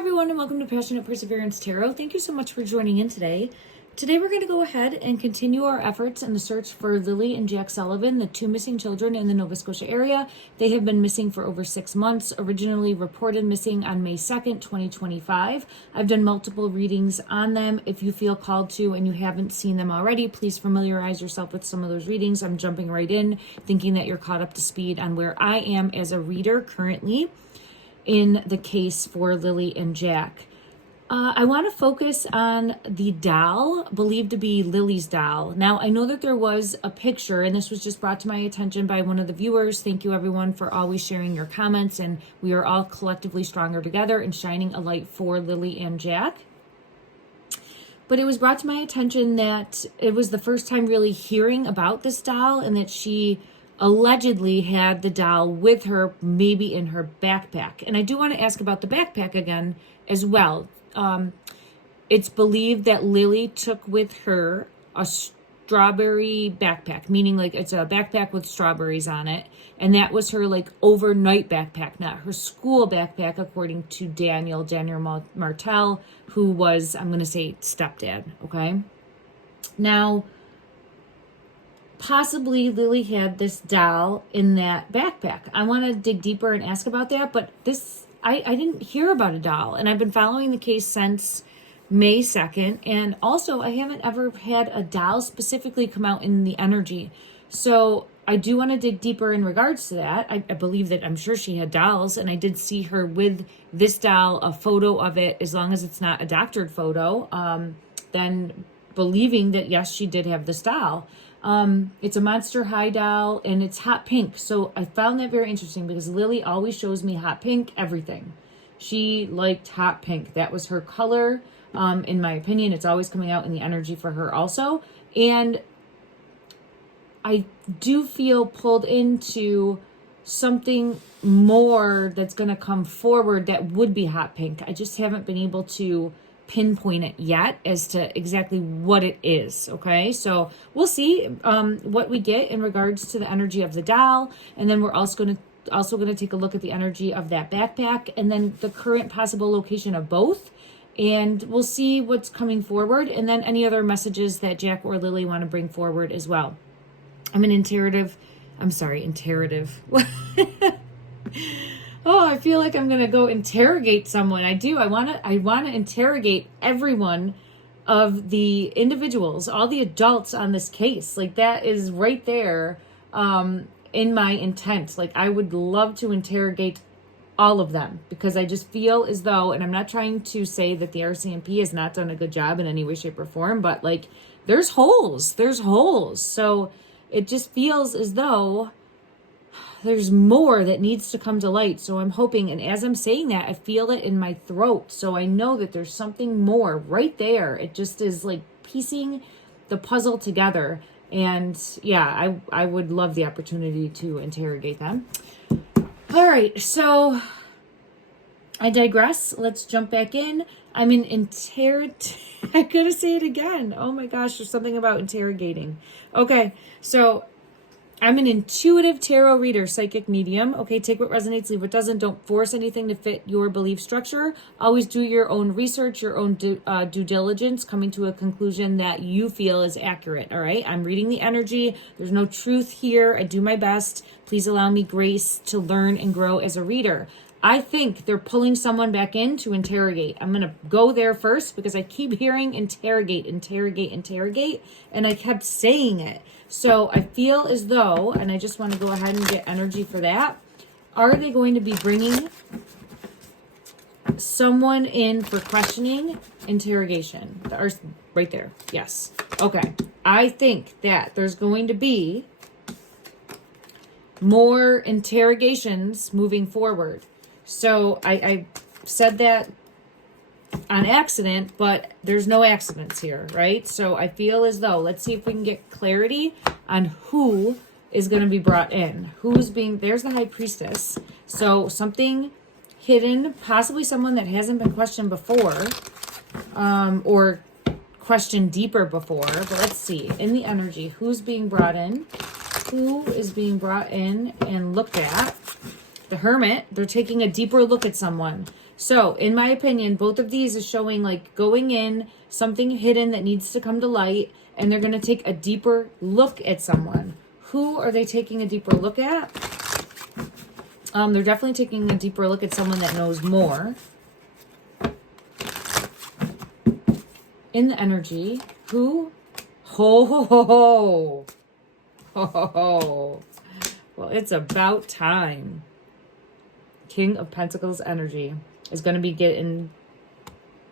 everyone, and welcome to Passionate Perseverance Tarot. Thank you so much for joining in today. Today we're going to go ahead and continue our efforts in the search for Lily and Jack Sullivan, the two missing children in the Nova Scotia area. They have been missing for over 6 months, originally reported missing on May 2nd, 2025. I've done multiple readings on them. If you feel called to and you haven't seen them already, please familiarize yourself with some of those readings. I'm jumping right in, thinking that you're caught up to speed on where I am as a reader currently in the case for Lily and Jack. I want to focus on the doll, believed to be Lilly'S doll. Now, I know that there was a picture, and this was just brought to my attention by one of the viewers. Thank you, everyone, for always sharing your comments, and we are all collectively stronger together and shining a light for Lily and Jack. But it was brought to my attention that it was the first time really hearing about this doll, and that she allegedly had the doll with her, maybe in her backpack. And I do want to ask about the backpack again as well. It's believed that Lily took with her a strawberry backpack, meaning like it's a backpack with strawberries on it. And that was her like overnight backpack, not her school backpack, according to Daniel Martel, who was, I'm going to say, stepdad. Okay. Now, possibly Lily had this doll in that backpack. I want to dig deeper and ask about that, but I didn't hear about a doll, and I've been following the case since May 2nd, and also I haven't ever had a doll specifically come out in the energy. So I do want to dig deeper in regards to that. I believe that I'm sure she had dolls, and I did see her with this doll, a photo of it, as long as it's not a doctored photo, then believing that yes, she did have this doll. It's a Monster High doll, and it's hot pink. So I found that very interesting because Lily always shows me hot pink everything. She liked hot pink. That was her color. In my opinion, it's always coming out in the energy for her also. And I do feel pulled into something more that's going to come forward that would be hot pink. I just haven't been able to pinpoint it yet as to exactly what it is. Okay, so we'll see what we get in regards to the energy of the doll, and then we're also going to take a look at the energy of that backpack, and then the current possible location of both, and we'll see what's coming forward, and then any other messages that Jack or Lily want to bring forward as well. I'm an interrogative. Oh, I feel like I'm going to go interrogate someone. I do. I want to interrogate every one of the individuals, all the adults on this case. Like, that is right there in my intent. Like, I would love to interrogate all of them because I just feel as though, and I'm not trying to say that the RCMP has not done a good job in any way, shape, or form, but like, there's holes. So it just feels as though there's more that needs to come to light. So I'm hoping, and as I'm saying that, I feel it in my throat. So I know that there's something more right there. It just is like piecing the puzzle together. And yeah, I would love the opportunity to interrogate them. All right, so I digress. Let's jump back in. I'm in I gotta say it again. Oh my gosh, there's something about interrogating. Okay, so I'm an intuitive tarot reader, psychic medium. Okay, take what resonates, leave what doesn't. Don't force anything to fit your belief structure. Always do your own research, your own due diligence, coming to a conclusion that you feel is accurate, all right? I'm reading the energy. There's no truth here. I do my best. Please allow me grace to learn and grow as a reader. I think they're pulling someone back in to interrogate. I'm going to go there first because I keep hearing interrogate, and I kept saying it. So I feel as though, and I just want to go ahead and get energy for that. Are they going to be bringing someone in for questioning, interrogation? Right there. Yes. Okay. I think that there's going to be more interrogations moving forward. So I said that on accident, but there's no accidents here, right? So I feel as though, let's see if we can get clarity on who is going to be brought in. There's the High Priestess. So something hidden, possibly someone that hasn't been questioned before, or questioned deeper before. But let's see, in the energy, who's being brought in? Who is being brought in and looked at? The Hermit, they're taking a deeper look at someone. So in my opinion, both of these is showing like going in, something hidden that needs to come to light, and they're going to take a deeper look at someone. Who are they taking a deeper look at? They're definitely taking a deeper look at someone that knows more. In the energy, who? Ho, ho, ho, ho. Ho, ho, ho. Well, it's about time. King of Pentacles energy is going to be getting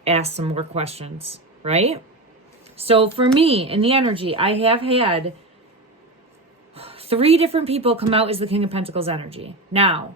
asked some more questions, right? So for me, in the energy, I have had 3 different people come out as the King of Pentacles energy. Now,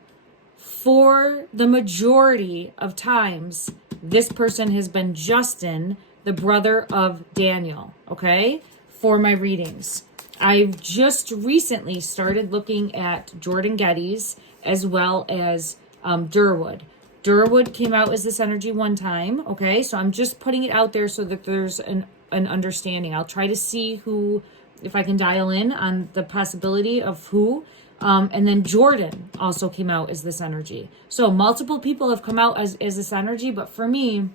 for the majority of times, this person has been Justin, the brother of Daniel, okay, for my readings. I just recently started looking at Jordan Getty's as well as Durwood. Durwood came out as this energy one time, okay, so I'm just putting it out there so that there's an understanding. I'll try to see who, if I can dial in on the possibility of who. And then Jordan also came out as this energy. So multiple people have come out as this energy, but for me,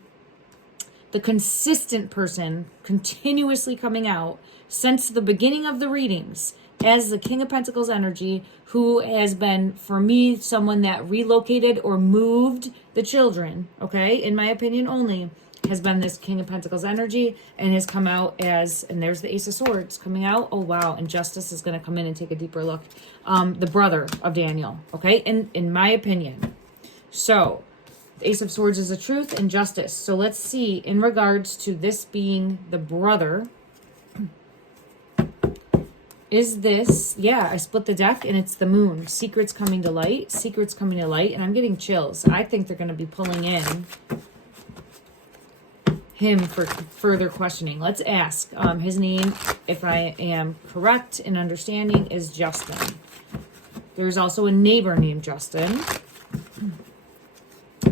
the consistent person continuously coming out since the beginning of the readings as the King of Pentacles energy, who has been, for me, someone that relocated or moved the children, okay, in my opinion only, has been this King of Pentacles energy and has come out as, and there's the Ace of Swords coming out. Oh, wow. And Justice is going to come in and take a deeper look. The brother of Daniel, okay, in my opinion. So the Ace of Swords is the truth and justice. So let's see, in regards to this being the brother, is this, yeah, I split the deck and it's the moon. Secrets coming to light, secrets coming to light, and I'm getting chills. I think they're going to be pulling in him for further questioning. Let's ask. His name, if I am correct in understanding, is Justin. There's also a neighbor named Justin.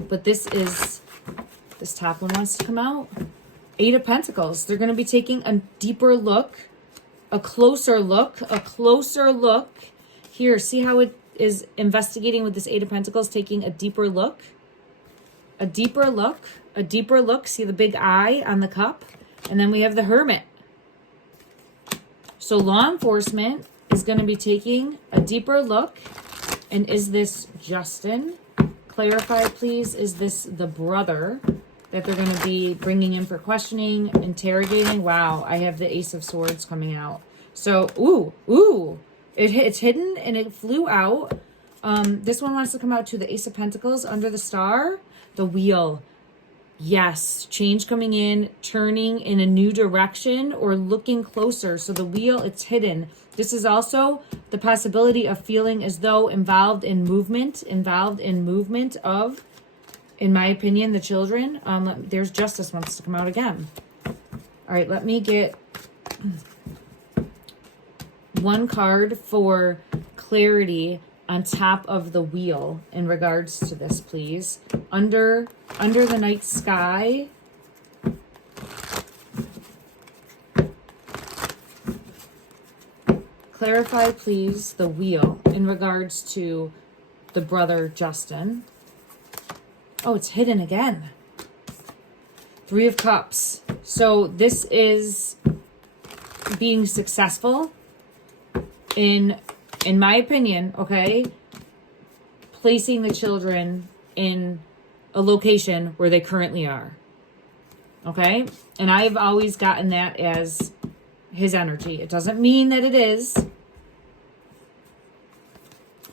But this top one wants to come out. 8 of Pentacles. They're going to be taking a deeper look, a closer look. Here, see how it is investigating with this 8 of Pentacles, taking a deeper look. A deeper look. See the big eye on the cup? And then we have the Hermit. So law enforcement is going to be taking a deeper look. And is this Justin? Clarify, please. Is this the brother that they're going to be bringing in for questioning, interrogating? Wow, I have the Ace of Swords coming out. So, it's hidden and it flew out. This one wants to come out to the Ace of Pentacles under the star, the wheel. Yes, change coming in, turning in a new direction or looking closer. So the wheel, it's hidden. This is also the possibility of feeling as though involved in movement of, in my opinion, the children. There's Justice wants to come out again. All right, let me get one card for clarity on top of the wheel in regards to this, please. Under the night sky. Clarify, please, the wheel in regards to the brother Justin. Oh, it's hidden again. 3 of Cups. So this is being successful in my opinion, okay, placing the children in a location where they currently are. Okay? And I've always gotten that as his energy. It doesn't mean that it is.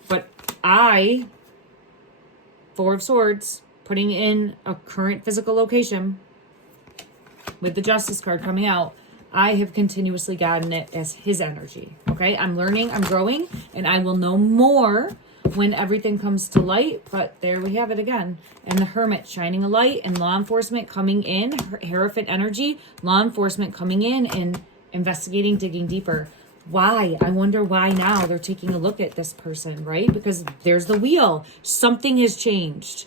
But I, 4 of Swords, putting in a current physical location with the Justice card coming out, I have continuously gotten it as his energy. Okay? I'm learning, I'm growing, and I will know more when everything comes to light. But there we have it again. And the Hermit shining a light, and law enforcement coming in, Hierophant energy, law enforcement coming in and investigating, digging deeper. Why? I wonder why now they're taking a look at this person, right? Because there's the wheel. Something has changed.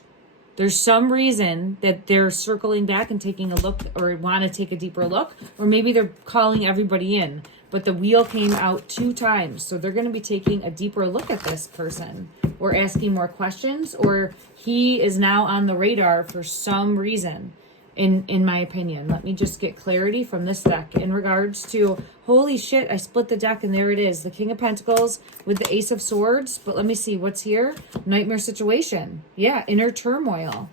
There's some reason that they're circling back and taking a look or want to take a deeper look, or maybe they're calling everybody in. but the wheel came out 2 times. So they're going to be taking a deeper look at this person, or asking more questions, or he is now on the radar for some reason, in my opinion. Let me just get clarity from this deck in regards to, holy shit, I split the deck and there it is. The King of Pentacles with the Ace of Swords. But let me see what's here. Nightmare situation. Yeah, inner turmoil.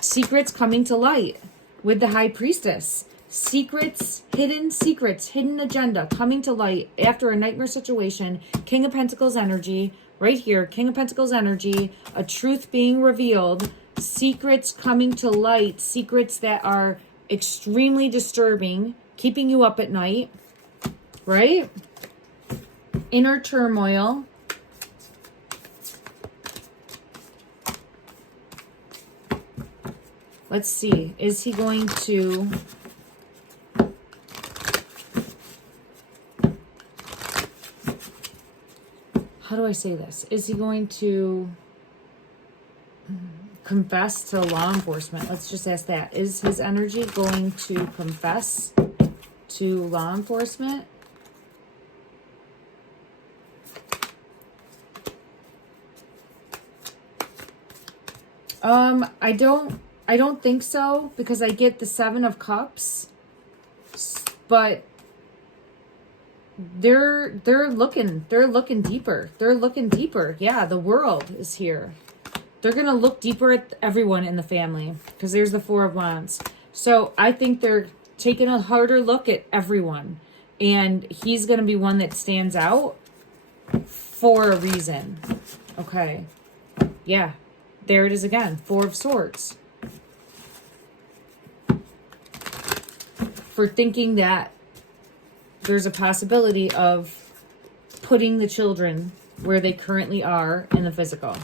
Secrets coming to light with the High Priestess. Secrets, hidden agenda coming to light after a nightmare situation. King of Pentacles energy. Right here, King of Pentacles energy. A truth being revealed. Secrets coming to light, secrets that are extremely disturbing, keeping you up at night, right? Inner turmoil. Let's see, is he going to... How do I say this? Is he going to... confess to law enforcement? Let's just ask that. Is his energy going to confess to law enforcement? I don't think so, because I get the 7 of Cups, but they're looking deeper. They're looking deeper. Yeah, the World is here. They're going to look deeper at everyone in the family, because there's the 4 of Wands. So I think they're taking a harder look at everyone. And he's going to be one that stands out for a reason. Okay. Yeah. There it is again. 4 of Swords. For thinking that there's a possibility of putting the children where they currently are in the physical.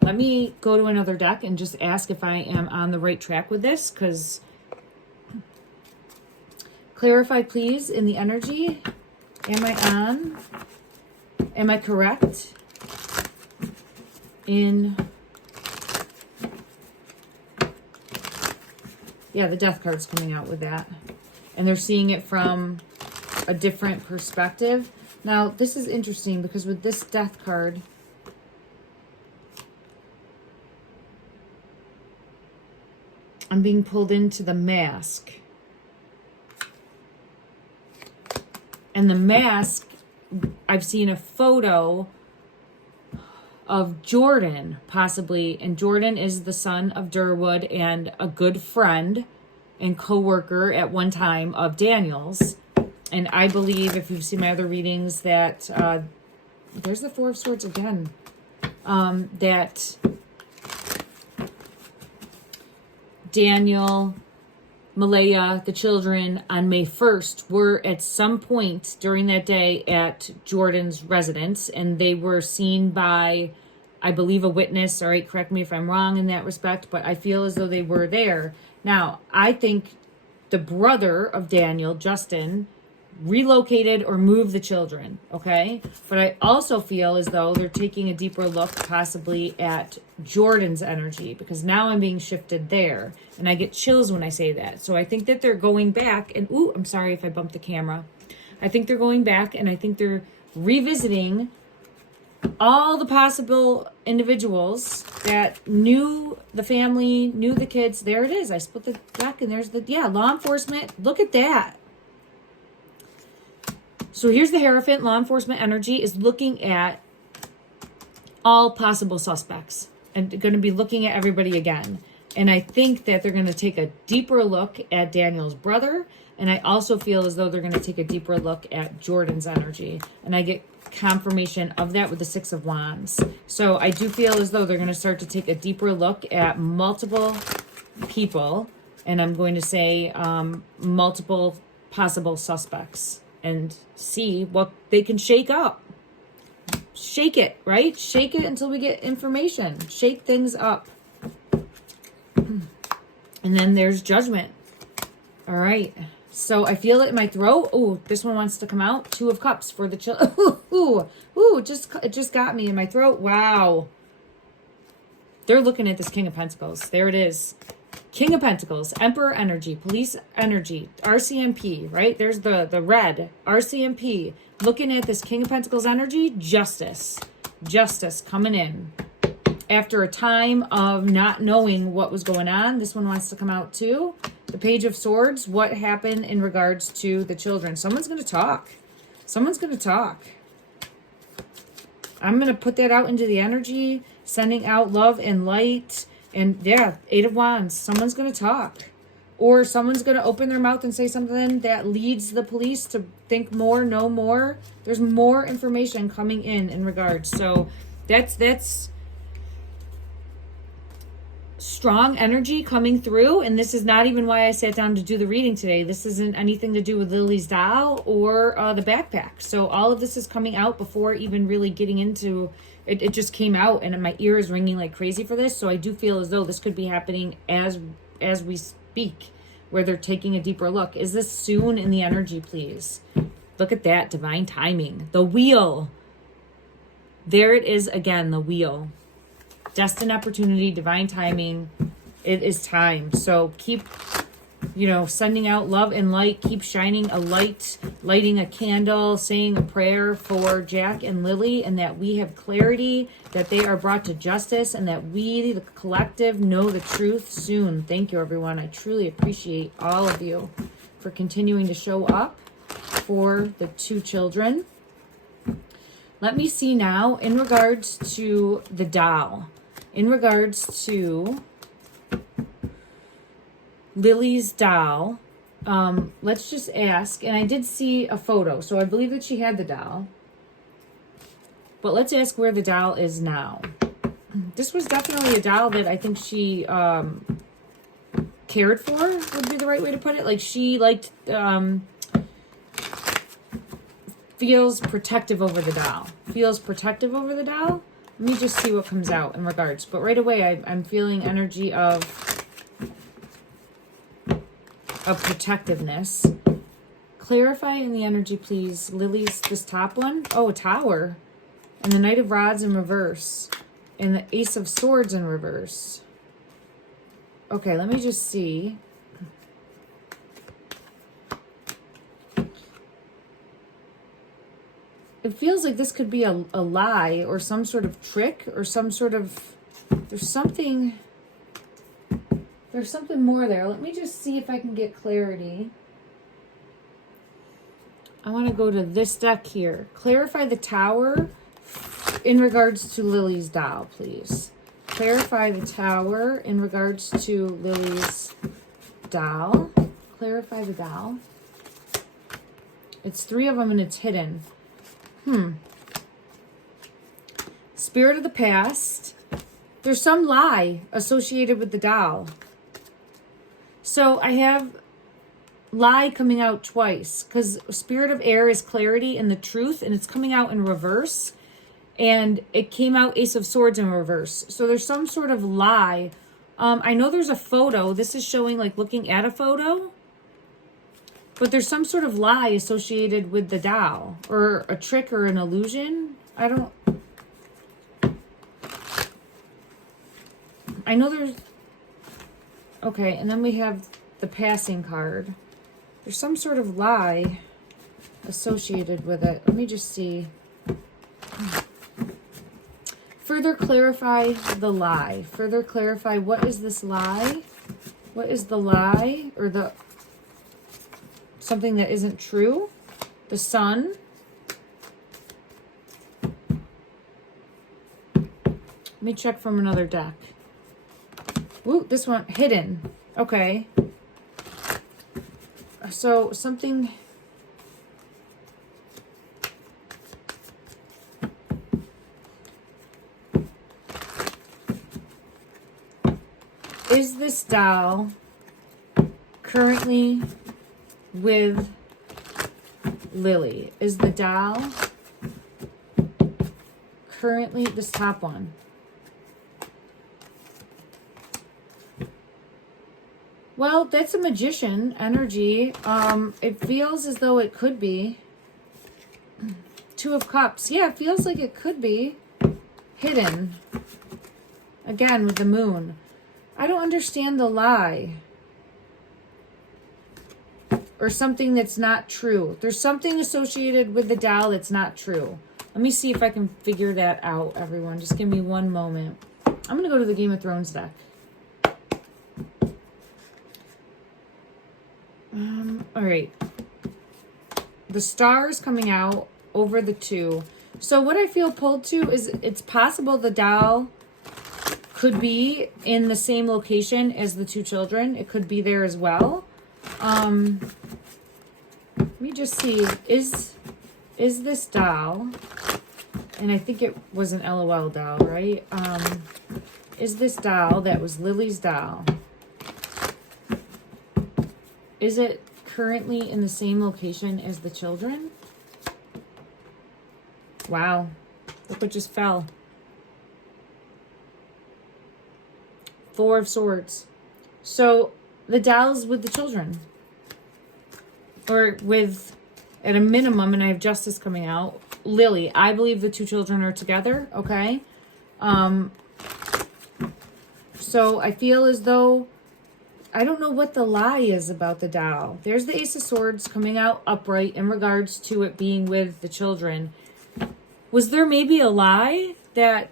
Let me go to another deck and just ask if I am on the right track with this, because clarify please in the energy. Am I on? Am I correct in... Yeah, the Death card's coming out with that. And they're seeing it from a different perspective. Now, this is interesting because with this Death card... I'm being pulled into the Mask. And the Mask, I've seen a photo of Jordan, possibly. And Jordan is the son of Durwood and a good friend and co-worker at one time of Daniel's. And I believe, if you've seen my other readings, that there's the 4 of Swords again. That Daniel, Malaya, the children on May 1st were at some point during that day at Jordan's residence, and they were seen by, I believe, a witness. All right, correct me if I'm wrong in that respect, but I feel as though they were there. Now, I think the brother of Daniel, Justin, relocated or moved the children, okay? But I also feel as though they're taking a deeper look possibly at Jordan's energy, because now I'm being shifted there, and I get chills when I say that. So I think that they're going back, and ooh, I'm sorry if I bumped the camera. I think they're going back, and I think they're revisiting all the possible individuals that knew the family, knew the kids. There it is. I split the deck, and there's the, yeah, law enforcement. Look at that. So here's the Hierophant. Law enforcement energy is looking at all possible suspects and going to be looking at everybody again. And I think that they're going to take a deeper look at Daniel's brother. And I also feel as though they're going to take a deeper look at Jordan's energy. And I get confirmation of that with the 6 of Wands. So I do feel as though they're going to start to take a deeper look at multiple people. And I'm going to say multiple possible suspects. And see what they can shake up. Shake it, right? Shake it until we get information. Shake things up. And then there's Judgment. All right. So I feel it in my throat. Oh, this one wants to come out. 2 of Cups for the chill. Ooh, it just got me in my throat. Wow. They're looking at this King of Pentacles. There it is. King of Pentacles, Emperor energy, Police energy, RCMP, right? There's the red, RCMP. Looking at this King of Pentacles energy, justice. Justice coming in. After a time of not knowing what was going on, this one wants to come out too. The Page of Swords, what happened in regards to the children. Someone's going to talk. Someone's going to talk. I'm going to put that out into the energy, sending out love and light. And yeah, Eight of Wands. Someone's going to talk. Or someone's going to open their mouth and say something that leads the police to think more, know more. There's more information coming in regards. So that's strong energy coming through. And this is not even why I sat down to do the reading today. This isn't anything to do with Lilly'S doll or the backpack. So all of this is coming out before even really getting into it. It just came out and my ear is ringing like crazy for this. So I do feel as though this could be happening as we speak, where they're taking a deeper look. Is this soon in the energy, please? Look at that, divine timing. The wheel. There it is again, the wheel. Destined opportunity, divine timing. It is time. So keep, sending out love and light. Keep shining a light, lighting a candle, saying a prayer for Jack and Lilly, and that we have clarity, that they are brought to justice, and that we, the collective, know the truth soon. Thank you, everyone. I truly appreciate all of you for continuing to show up for the two children. Let me see now in regards to the doll. In regards to Lilly'S doll, let's just ask, and I did see a photo, so I believe that she had the doll. But let's ask where the doll is now. This was definitely a doll that I think she cared for, would be the right way to put it. Like she feels protective over the doll. Feels protective over the doll. Let me just see what comes out in regards. But right away, I'm feeling energy of protectiveness. Clarify in the energy, please. Lilly'S, this top one. Oh, a tower. And the Knight of Rods in reverse. And the Ace of Swords in reverse. Okay, let me just see. It feels like this could be a lie or some sort of trick or some sort of... There's something more there. Let me just see if I can get clarity. I want to go to this deck here. Clarify the tower in regards to Lilly'S doll, please. Clarify the tower in regards to Lilly'S doll. Clarify the doll. It's 3 of them and it's hidden. Spirit of the past. There's some lie associated with the doll. So I have lie coming out twice because Spirit of air is clarity and the truth, and it's coming out in reverse. And it came out Ace of Swords in reverse. So there's some sort of lie. I know there's a photo. This is showing like looking at a photo. But there's some sort of lie associated with the doll. Or a trick or an illusion. I know there's... Okay, and then we have the passing card. There's some sort of lie associated with it. Let me just see. Further clarify the lie. Further clarify, what is this lie? What is the lie? Or the... something that isn't true. The Sun. Let me check from another deck. Ooh, this one, hidden. Okay. So something... Is this doll currently with Lilly? Is the doll currently, this top one, well, that's a magician energy. It feels as though it could be. 2 of Cups. Yeah, it feels like it could be hidden. Again, with the moon. I don't understand the lie. Or something that's not true. There's something associated with the doll that's not true. Let me see if I can figure that out, everyone. Just give me one moment. I'm going to go to the Game of Thrones deck. All right. The star is coming out over the 2. So what I feel pulled to is it's possible the doll could be in the same location as the 2 children. It could be there as well. Let me just see. Is this doll, and I think it was an LOL doll, right? Is this doll that was Lilly'S doll, is it currently in the same location as the children? Wow. Look what just fell. 4 of Swords. So the doll's with the children. Or with, at a minimum, and I have Justice coming out, Lilly. I believe the 2 children are together, okay? So I feel as though, I don't know what the lie is about the doll. There's the Ace of Swords coming out upright in regards to it being with the children. Was there maybe a lie that,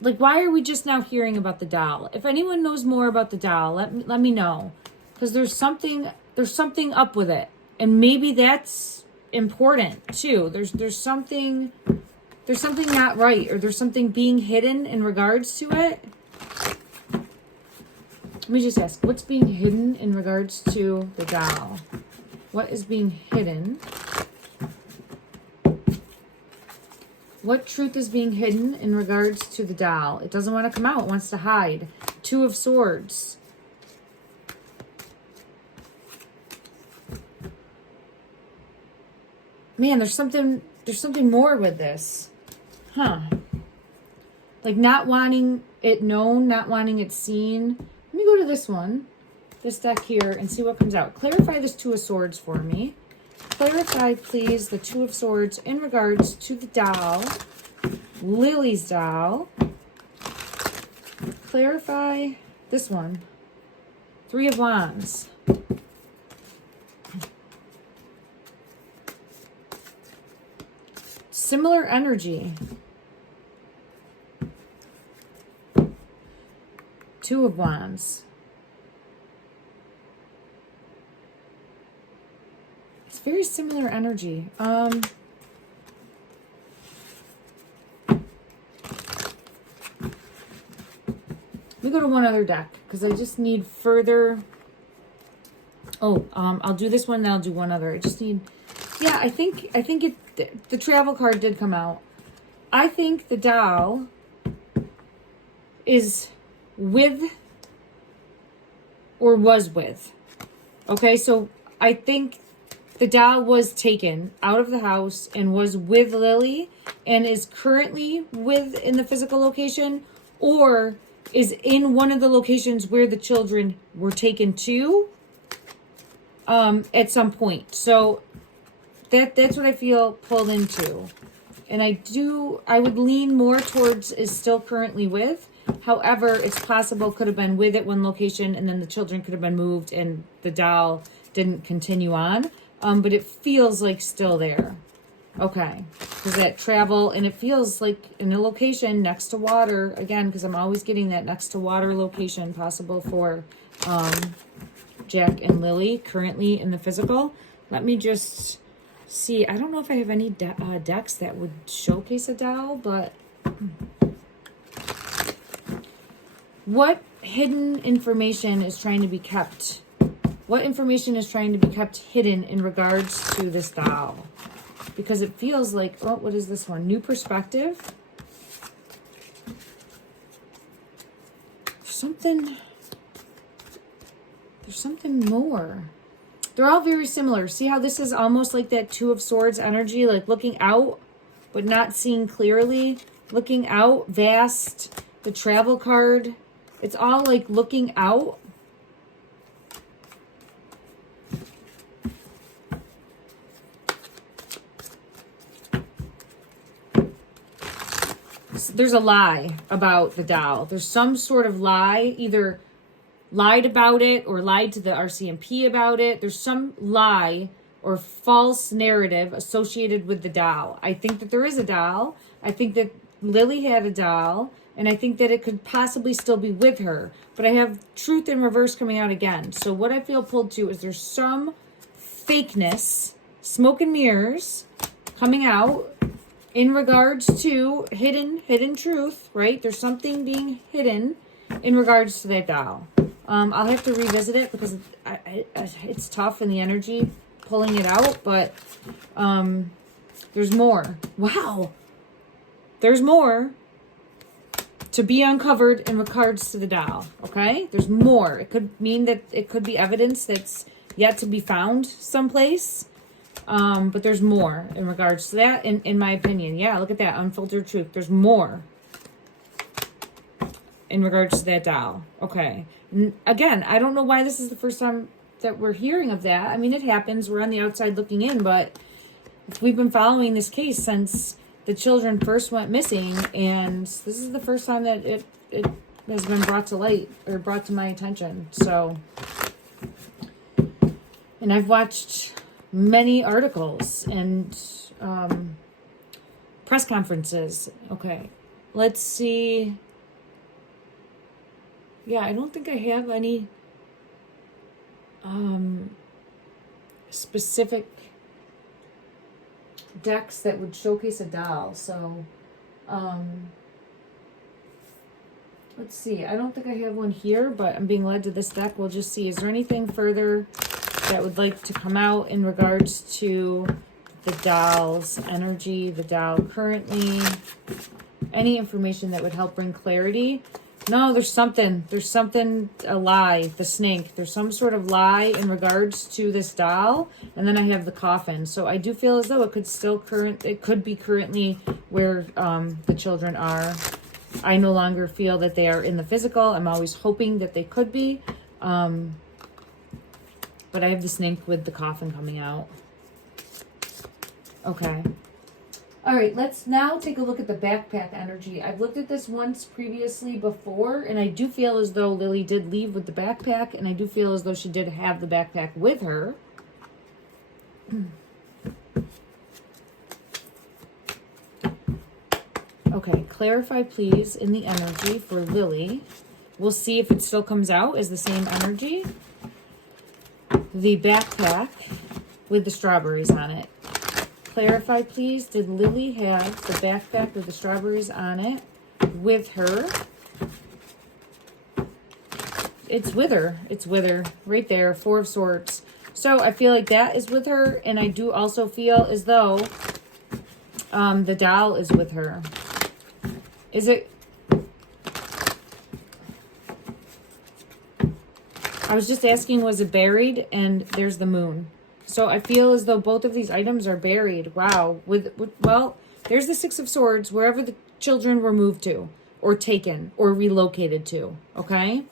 like, why are we just now hearing about the doll? If anyone knows more about the doll, let me know. Because there's something up with it. And maybe that's important too. There's something not right, or there's something being hidden in regards to it. Let me just ask, what's being hidden in regards to the doll? What is being hidden? What truth is being hidden in regards to the doll? It doesn't want to come out. It wants to hide. 2 of Swords. Man, there's something more with this. Huh. Like not wanting it known, not wanting it seen. Let me go to this one, this deck here, and see what comes out. Clarify this 2 of Swords for me. Clarify, please, the 2 of Swords in regards to the doll, Lilly'S doll. Clarify this one, 3 of Wands. Similar energy. 2 of Wands. It's very similar energy. Let me go to one other deck because I just need further. I'll do this one, then I'll do one other. I just need. Yeah, I think the travel card did come out. I think the doll is with or was with. Okay, so I think the doll was taken out of the house and was with Lilly and is currently in the physical location, or is in one of the locations where the children were taken to at some point. So that's what I feel pulled into. And I would lean more towards is still currently with. However, it's possible could have been with at one location and then the children could have been moved and the doll didn't continue on. But it feels like still there. Okay. Because that travel, and it feels like in a location next to water, again, because I'm always getting that next to water location possible for Jack and Lilly currently in the physical. Let me just see. I don't know if I have any decks that would showcase a doll, but what hidden information is trying to be kept? What information is trying to be kept hidden in regards to this doll? Because it feels like, oh, what is this one? New perspective. There's something more. They're all very similar. See how this is almost like that 2 of Swords energy, like looking out, but not seeing clearly. Looking out, vast, the travel card. It's all like looking out. there's a lie about the doll. There's some sort of lie, either lied about it or lied to the RCMP about it. There's some lie or false narrative associated with the doll. I think that there is a doll. I think that Lilly had a doll, and I think that it could possibly still be with her. But I have truth in reverse coming out again. So what I feel pulled to is there's some fakeness, smoke and mirrors coming out in regards to hidden truth, right? There's something being hidden in regards to that doll. I'll have to revisit it because it's tough in the energy pulling it out, but there's more. Wow. There's more to be uncovered in regards to the doll, okay? There's more. It could mean that it could be evidence that's yet to be found someplace, but there's more in regards to that, in my opinion. Yeah, look at that, unfiltered truth. There's more in regards to that doll, okay? Again, I don't know why this is the first time that we're hearing of that. I mean, it happens. We're on the outside looking in, but we've been following this case since the children first went missing, and this is the first time that it has been brought to light or brought to my attention. So, and I've watched many articles and press conferences. Okay, let's see. Yeah, I don't think I have any specific decks that would showcase a doll. So, let's see. I don't think I have one here, but I'm being led to this deck. We'll just see. Is there anything further that would like to come out in regards to the doll's energy, the doll currently? Any information that would help bring clarity? No, there's something, a lie, the snake. There's some sort of lie in regards to this doll. And then I have the coffin. So I do feel as though it could be currently where the children are. I no longer feel that they are in the physical. I'm always hoping that they could be. But I have the snake with the coffin coming out. Okay. All right, let's now take a look at the backpack energy. I've looked at this once previously before, and I do feel as though Lilly did leave with the backpack, and I do feel as though she did have the backpack with her. Okay, clarify please in the energy for Lilly. We'll see if it still comes out as the same energy. The backpack with the strawberries on it. Clarify, please. Did Lilly have the backpack with the strawberries on it with her? It's with her. It's with her. Right there. Four of Swords. So I feel like that is with her. And I do also feel as though the doll is with her. Is it? I was just asking, was it buried? And there's the moon. So I feel as though both of these items are buried. Wow. Well, there's the Six of Swords, wherever the children were moved to, or taken, or relocated to. Okay?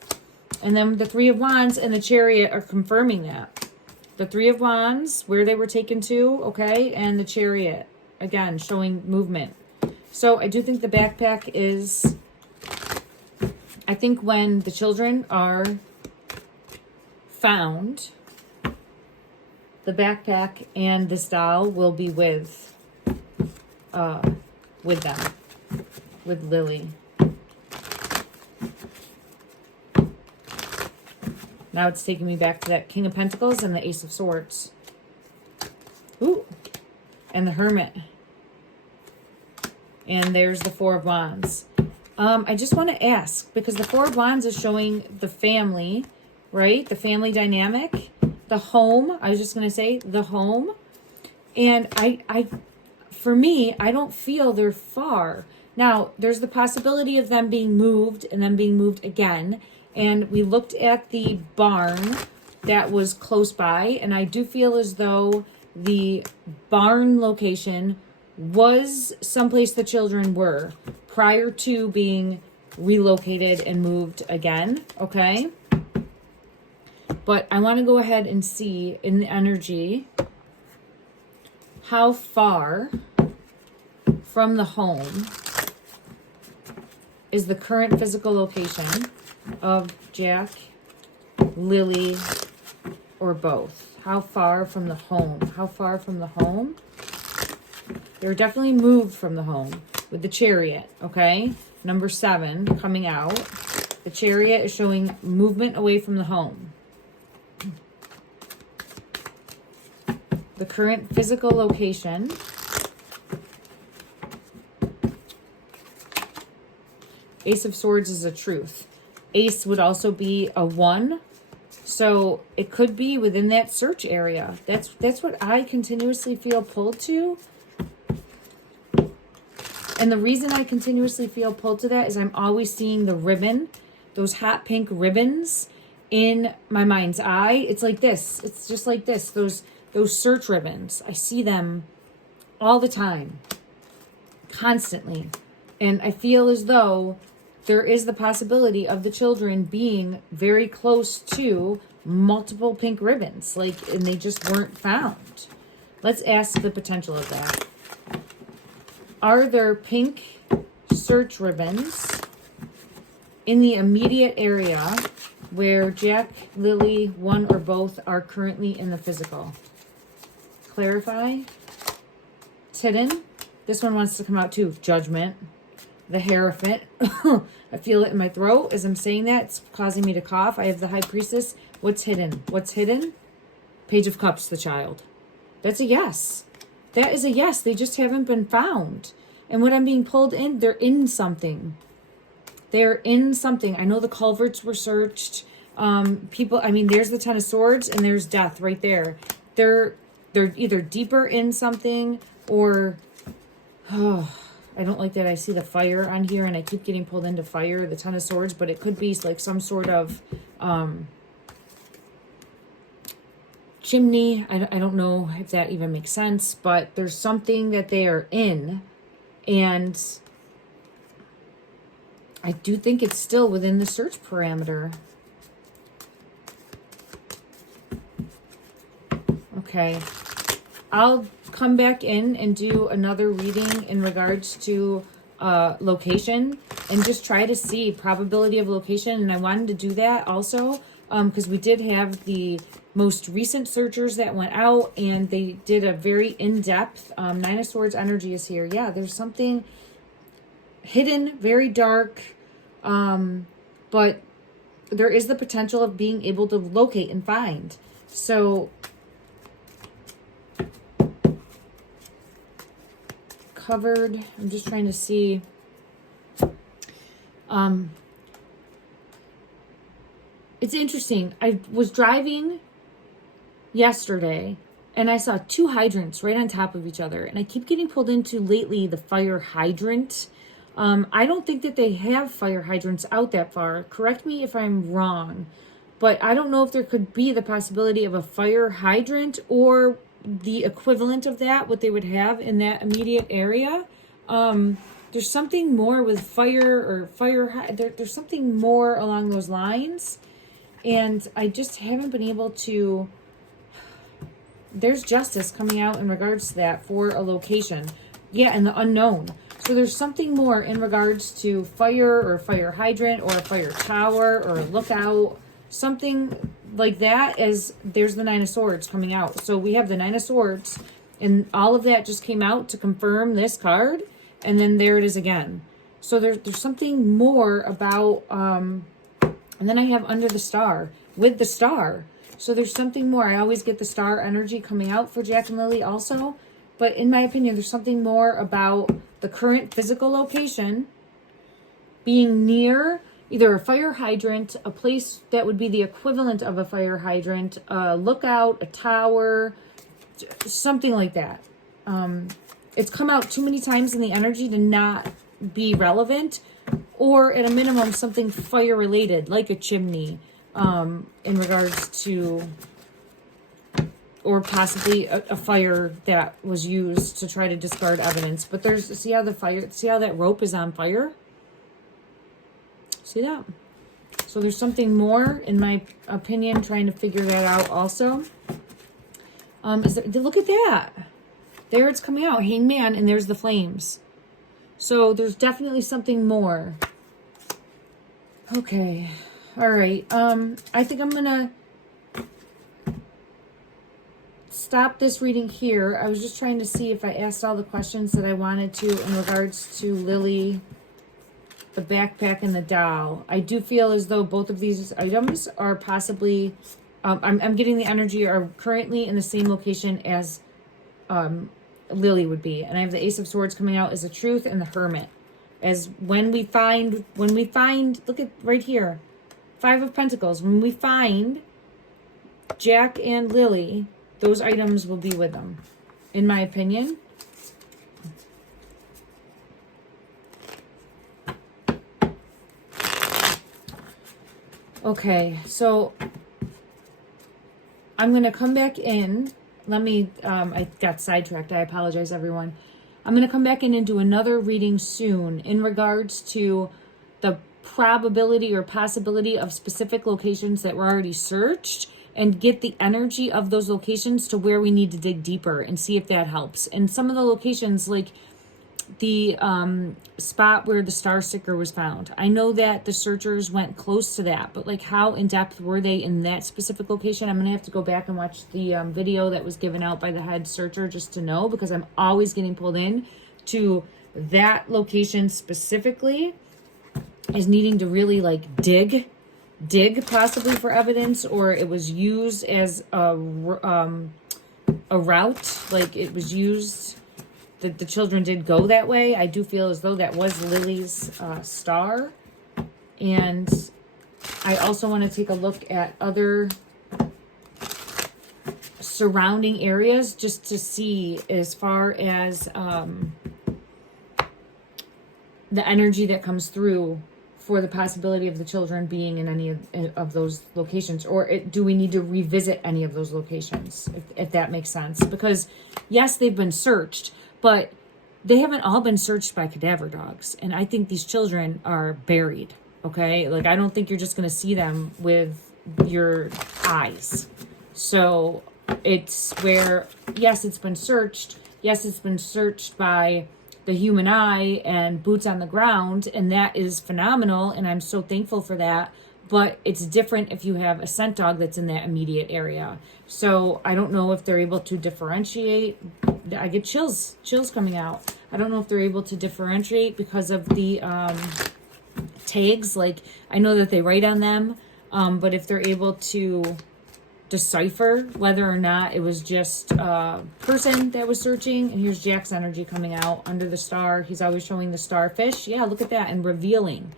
And then the Three of Wands and the Chariot are confirming that. The Three of Wands, where they were taken to, okay? And the Chariot, again, showing movement. So I do think the backpack is... I think when the children are found... the backpack and this doll will be with them, with Lilly. Now it's taking me back to that King of Pentacles and the Ace of Swords. Ooh, and the Hermit. And there's the Four of Wands. I just want to ask, because the Four of Wands is showing the family, right? The family dynamic. The home, I was just going to say the home. And for me, I don't feel they're far. Now, there's the possibility of them being moved and then being moved again. And we looked at the barn that was close by. And I do feel as though the barn location was someplace the children were prior to being relocated and moved again. Okay. But I want to go ahead and see in the energy how far from the home is the current physical location of Jack, Lilly, or both? How far from the home? How far from the home? They're definitely moved from the home with the Chariot, okay? Number 7 coming out. The Chariot is showing movement away from the home. The current physical location. Ace of Swords is a truth. Ace would also be a 1. So it could be within that search area. That's what I continuously feel pulled to. And the reason I continuously feel pulled to that is I'm always seeing the ribbon, those hot pink ribbons in my mind's eye. It's like this. It's just like this. Those search ribbons. I see them all the time, constantly. And I feel as though there is the possibility of the children being very close to multiple pink ribbons, and they just weren't found. Let's ask the potential of that. Are there pink search ribbons in the immediate area where Jack, Lilly, one or both are currently in the physical? Clarify. It's hidden. This one wants to come out too. Judgment. The Hierophant. I feel it in my throat as I'm saying that. It's causing me to cough. I have the High Priestess. What's hidden? What's hidden? Page of Cups, the child. That's a yes. That is a yes. They just haven't been found. And what I'm being pulled in, they're in something. They're in something. I know the culverts were searched. There's the Ten of Swords and there's Death right there. They're either deeper in something or... I don't like that I see the fire on here and I keep getting pulled into fire, the Ten of Swords, but it could be like some sort of chimney. I don't know if that even makes sense, but there's something that they are in, and I do think it's still within the search parameter. Okay. I'll come back in and do another reading in regards to location and just try to see probability of location. And I wanted to do that also because we did have the most recent searchers that went out and they did a very in-depth Nine of Swords energy is here. Yeah, there's something hidden, very dark, but there is the potential of being able to locate and find. So covered. I'm just trying to see. It's interesting. I was driving yesterday and I saw 2 hydrants right on top of each other. And I keep getting pulled into lately the fire hydrant. I don't think that they have fire hydrants out that far. Correct me if I'm wrong. But I don't know if there could be the possibility of a fire hydrant or the equivalent of that, what they would have in that immediate area. There's something more with fire or there's something more along those lines. And I just haven't been able to... There's justice coming out in regards to that for a location. Yeah, and the unknown. So there's something more in regards to fire or fire hydrant or a fire tower or a lookout. Something like that, as there's the Nine of Swords coming out. So we have the Nine of Swords and all of that just came out to confirm this card. And then there it is again. So there's something more about... And then I have under the star with the star. So there's something more. I always get the star energy coming out for Jack and Lilly also. But in my opinion, there's something more about the current physical location being near either a fire hydrant, a place that would be the equivalent of a fire hydrant, a lookout, a tower, something like that. It's come out too many times in the energy to not be relevant. Or at a minimum, something fire related, like a chimney, in regards to, or possibly a fire that was used to try to discard evidence. But see how that rope is on fire? See that? So there's something more, in my opinion, trying to figure that out also. Look at that. There it's coming out, Hangman, and there's the flames. So there's definitely something more Okay. All right. I think I'm going to stop this reading here. I was just trying to see if I asked all the questions that I wanted to in regards to Lily, the backpack, and the doll. I do feel as though both of these items are possibly, I'm getting the energy, are currently in the same location as Lily would be. And I have the Ace of Swords coming out as the Truth and the Hermit. As when we find, look at right here, Five of Pentacles. When we find Jack and Lily, those items will be with them, in my opinion. Okay, so I'm going to come back in. Let me, I got sidetracked. I apologize, everyone. I'm going to come back in and do another reading soon in regards to the probability or possibility of specific locations that were already searched, and get the energy of those locations to where we need to dig deeper and see if that helps. And some of the locations, like the spot where the star sticker was found, I know that the searchers went close to that, but like how in depth were they in that specific location? I'm gonna have to go back and watch the video that was given out by the head searcher just to know, because I'm always getting pulled in to that location specifically as needing to really like dig possibly for evidence, or it was used as a route, like it was used that the children did go that way. I do feel as though that was Lilly's star. And I also want to take a look at other surrounding areas just to see as far as the energy that comes through for the possibility of the children being in any of those locations, or do we need to revisit any of those locations, if that makes sense? Because yes, they've been searched, but they haven't all been searched by cadaver dogs. And I think these children are buried, okay? Like, I don't think you're just going to see them with your eyes. So it's where, yes, it's been searched. Yes, it's been searched by the human eye and boots on the ground, and that is phenomenal, and I'm so thankful for that. But it's different if you have a scent dog that's in that immediate area. So I don't know if they're able to differentiate. I get chills coming out. I don't know if they're able to differentiate because of the tags. Like, I know that they write on them, but if they're able to decipher whether or not it was just a person that was searching. And here's Jack's energy coming out under the star. He's always showing the starfish. Yeah, look at that. And revealing.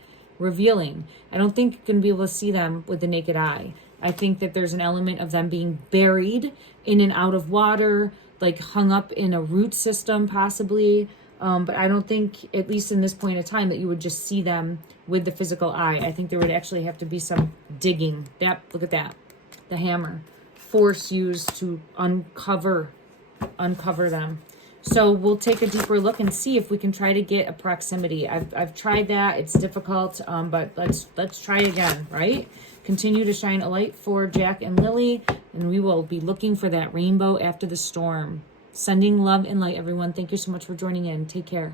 I don't think you're going to be able to see them with the naked eye. I think that there's an element of them being buried in and out of water, like hung up in a root system possibly. But I don't think, at least in this point of time, that you would just see them with the physical eye. I think there would actually have to be some digging. Look at that. The hammer, force used to uncover them. So we'll take a deeper look and see if we can try to get a proximity. I've tried that. It's difficult, but let's try again, right? Continue to shine a light for Jack and Lily, and we will be looking for that rainbow after the storm. Sending love and light, everyone. Thank you so much for joining in. Take care.